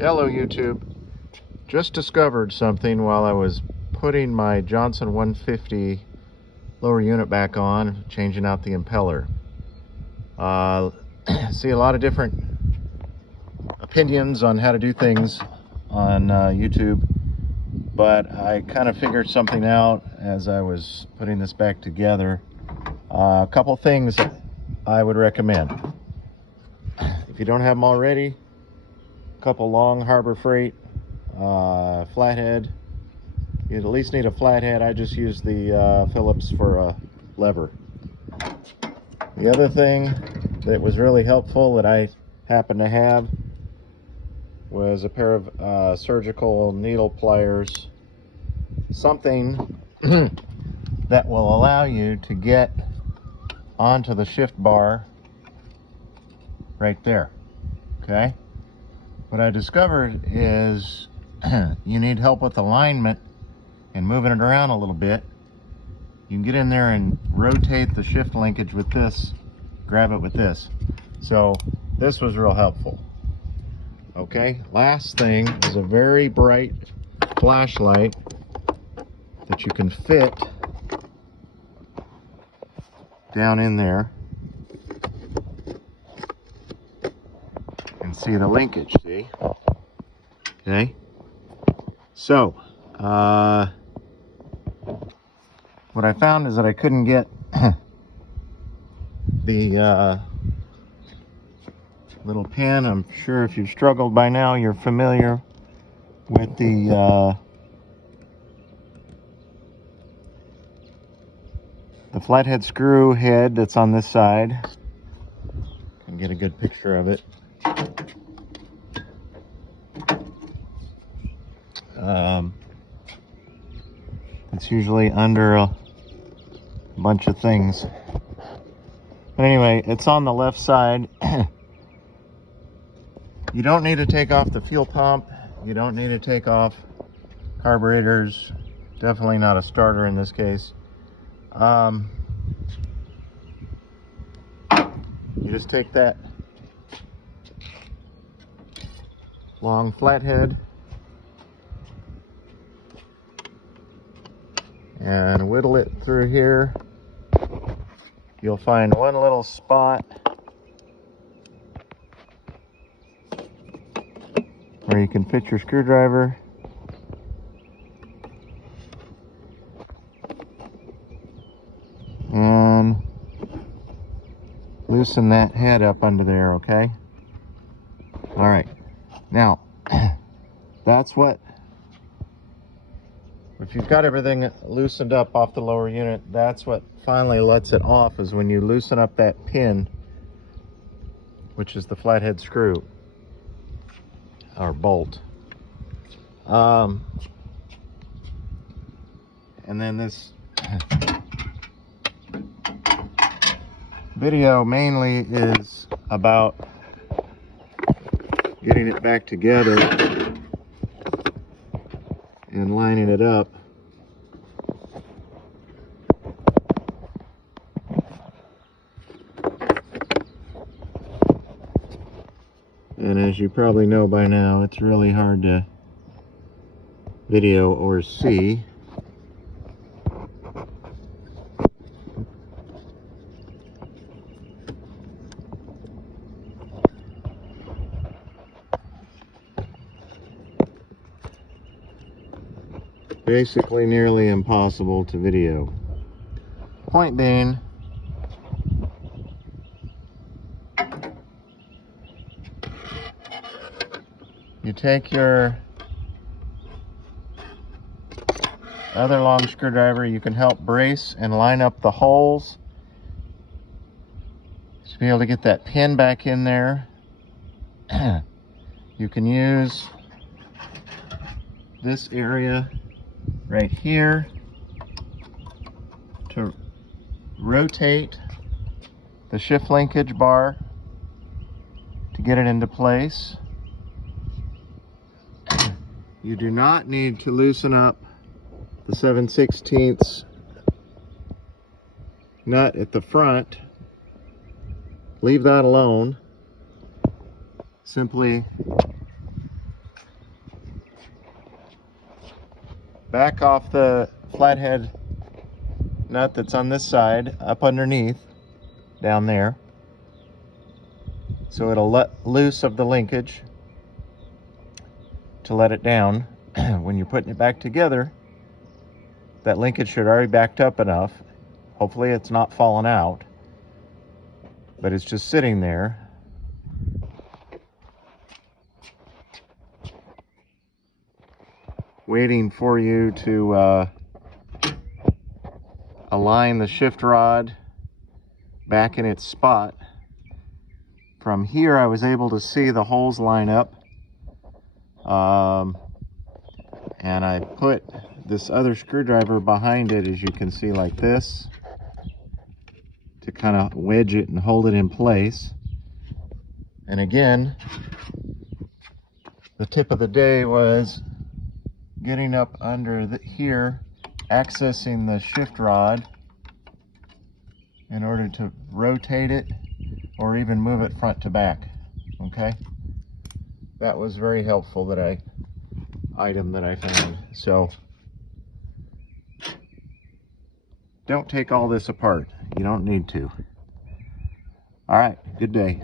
Hello YouTube. Just discovered something while I was putting my Johnson 150 lower unit back on, changing out the impeller. See a lot of different opinions on how to do things on YouTube, but I kind of figured something out as I was putting this back together. A couple things that I would recommend. If you don't have them already, a couple long Harbor Freight flathead. You'd at least need a flathead. I just use the Phillips for a lever. The other thing that was really helpful that I happen to have was a pair of surgical needle pliers. Something that will allow you to get onto the shift bar right there. Okay? What I discovered is you need help with alignment and moving it around a little bit. You can get in there and rotate the shift linkage with this, grab it with this. So this was real helpful. Okay, last thing is a very bright flashlight that you can fit down in there and see the linkage, see? Okay, so what I found is that I couldn't get the little pin. I'm sure if you've struggled by now, you're familiar with the flathead screw head that's on this side. Can get a good picture of it. It's usually under a bunch of things. But anyway, it's on the left side. You don't need to take off the fuel pump. You don't need to take off carburetors. Definitely not a starter in this case. You just take that long flathead and whittle it through here. You'll find one little spot where you can fit your screwdriver. And loosen that head up under there, okay? All right. Now, that's what, if you've got everything loosened up off the lower unit, that's what finally lets it off, is when you loosen up that pin, which is the flathead screw or bolt. And then this video mainly is about getting it back together and lining it up. And as you probably know by now, it's really hard to video or see. Basically nearly impossible to video. Point being, you take your other long screwdriver, you can help brace and line up the holes to be able to get that pin back in there. You can use this area right here to rotate the shift linkage bar to get it into place. You do not need to loosen up the 7/16 nut at the front. Leave that alone. Simply back off the flathead nut that's on this side, up underneath, down there. So it'll let loose of the linkage to let it down. When you're putting it back together, that linkage should already backed up enough. Hopefully it's not falling out, but it's just sitting there. Waiting for you to align the shift rod back in its spot. From here I was able to see the holes line up, and I put this other screwdriver behind it, as you can see, like this, to kind of wedge it and hold it in place. And again, the tip of the day was getting up under here, accessing the shift rod in order to rotate it or even move it front to back. Okay, that was very helpful, that item that I found. So don't take all this apart. You don't need to. All right, good day.